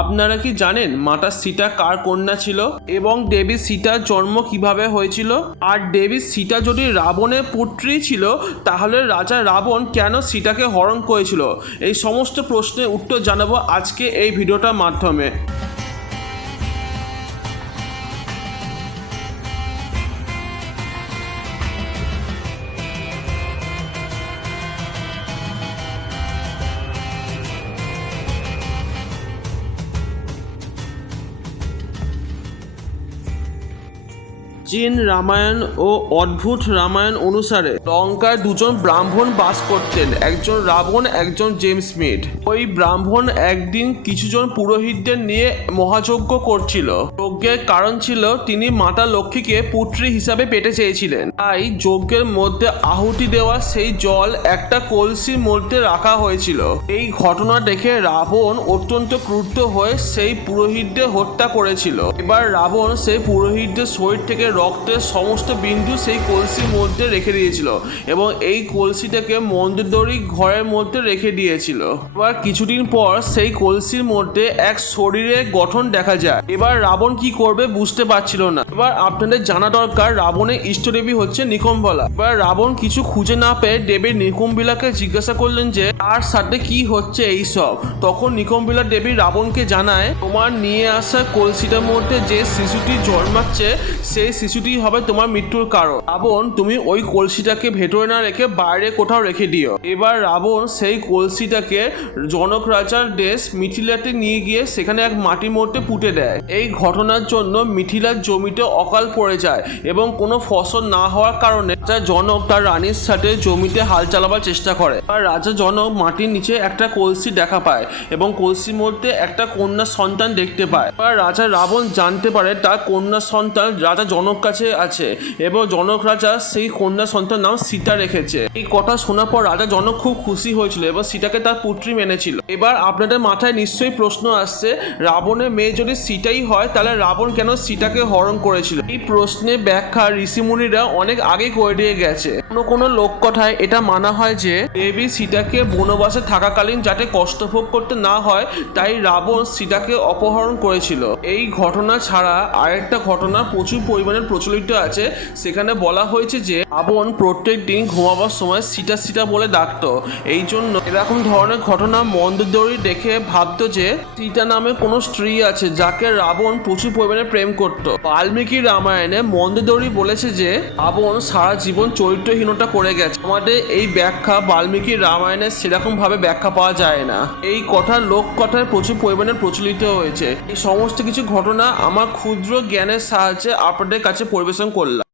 আপনারা কি জানেন মাতা সীতা কার কন্যা ছিল? এবং দেবী সীতার জন্ম কীভাবে হয়েছিল? আর দেবী সীতা যদি রাবণের পুত্রী ছিল, তাহলে রাজা রাবণ কেন সীতাকে হরণ করেছিল? এই সমস্ত প্রশ্নের উত্তর জানাব আজকে এই ভিডিওটার মাধ্যমে। চীন রামায়ণ ও অদ্ভুত রামায়ণ অনুসারে লঙ্কায় দুজন ব্রাহ্মণ বাস করতেন, একজন রাবণ, একজন জেমস স্মিথ ওই ব্রাহ্মণ একদিন কিছুজন পুরোহিতদের নিয়ে মহাযজ্ঞ করছিল। যজ্ঞের কারণ ছিল তিনি মাতা লক্ষ্মীকে পুত্রী হিসাবে পেতে চেয়েছিলেন। তাই যজ্ঞের মধ্যে আহুতি দেওয়া সেই জল একটা কলসির মধ্যে রাখা হয়েছিল। এই ঘটনা দেখে রাবণ অত্যন্ত ক্রুদ্ধ হয়ে সেই পুরোহিতদের হত্যা করেছিল। এবার রাবণ সেই পুরোহিতদের শরীর থেকে রক্তের সমস্ত বিন্দু সেই কলসির মধ্যে রেখে দিয়েছিল এবং এই কলসিটাকে মন্দিরদরি ঘরের মধ্যে রেখে দিয়েছিল। এবার কিছুদিন পর সেই কলসির মধ্যে এক শরীরের গঠন দেখা যায়। এবার রাবণ কি করবে বুঝতে পারছিল না। এবার আপনাদের জানা দরকার, রাবণের ইষ্টদেবী হচ্ছে নিকম্বলা। এবার রাবণ কিছু খুঁজে না পেয়ে দেবী নিকম্বিলাকে জিজ্ঞাসা করলেন যে, তার সাথে কি হচ্ছে এই সব? তখন নিকম্বিলা দেবী রাবণকে জানায়, তোমার নিয়ে আসা কলসিটার মধ্যে যে শিশুটি জন্মাচ্ছে, সেই শিশুটি হবে তোমার মৃত্যুর কারণ। রাবণ, তুমি ওই কলসিটাকে ভেতরে না রেখে বাইরে কোথাও রেখে দিও। এবার রাবণ সেই কলসিটাকে জনক রাজার দেশ মিথিলাতে নিয়ে গিয়ে সেখানে এক মাটির মধ্যে পুঁতে দেয়। এই ঘটনার জন্য মিথিলার জমিতে অকাল পড়ে যায় এবং কোনো ফসল না হওয়ার কারণে রাজা জনক তার রানীর সাথে জমিতে হাল চালাবার চেষ্টা করে। আর রাজা জনক মাটির নিচে একটা কলসি দেখা পায় এবং কলসির মধ্যে একটা কন্যা সন্তান দেখতে পায়। আর রাজা রাবণ জানতে পারে তার কন্যা সন্তান রাজা জনক কাছে আছে এবং জনক রাজা সেই কন্যা সন্তান নাম সীতা রেখেছে। এই কথা শোনার পর রাজা জনক খুব খুশি হয়েছিল এবং সীতাকে তার পুত্রী মেনেছিল। এবার আপনাদের মাথায় নিশ্চয়ই প্রশ্ন আসছে, রাবণের মেয়ে যদি সীতাই হয়, তাহলে রাবণ কেন সীতাকে হরণ করেছিল? এই প্রশ্নে ব্যাখ্যা ঋষিমুনিরা অনেক আগে করে দিয়ে গেছে। কোনো কোনো লোক কথায় এটা মানা হয় যে, দেবী সীতাকে বনবাসে থাকাকালীন যাতে কষ্ট ভোগ করতে না হয়, তাই রাবণ সীতাকে অপহরণ করেছিল। এই ঘটনা ছাড়া আরেকটা ঘটনা প্রচুর পরিমাণে প্রচলিত আছে, সেখানে বলা হয়েছে যে রাবণ প্রত্যেক দিন ঘুমাবার সময় সিটা সিটা বলে ডাকতো। এই জন্য এরকম ধরনের ঘটনা মন্দদরি দেখে ভাবতো যে সীতা নামে কোনো স্ত্রী আছে, যাকে রাবণ প্রচুর পরিমাণে প্রেম করত। বাল্মীকি রামায়ণে মন্দদরি বলেছে যে রাবণ সারা জীবন চরিত্রহীনতা করে গেছে। আমাদের এই ব্যাখ্যা বাল্মীকি রামায়ণে সেরকম ভাবে ব্যাখ্যা পাওয়া যায় না। এই কথা লোক কথায় প্রচুর পরিমাণে প্রচলিত হয়েছে। এই সমস্ত কিছু ঘটনা আমার ক্ষুদ্র জ্ঞানের সাহায্যে আপনাদের কাছে পরিবেশন করলাম।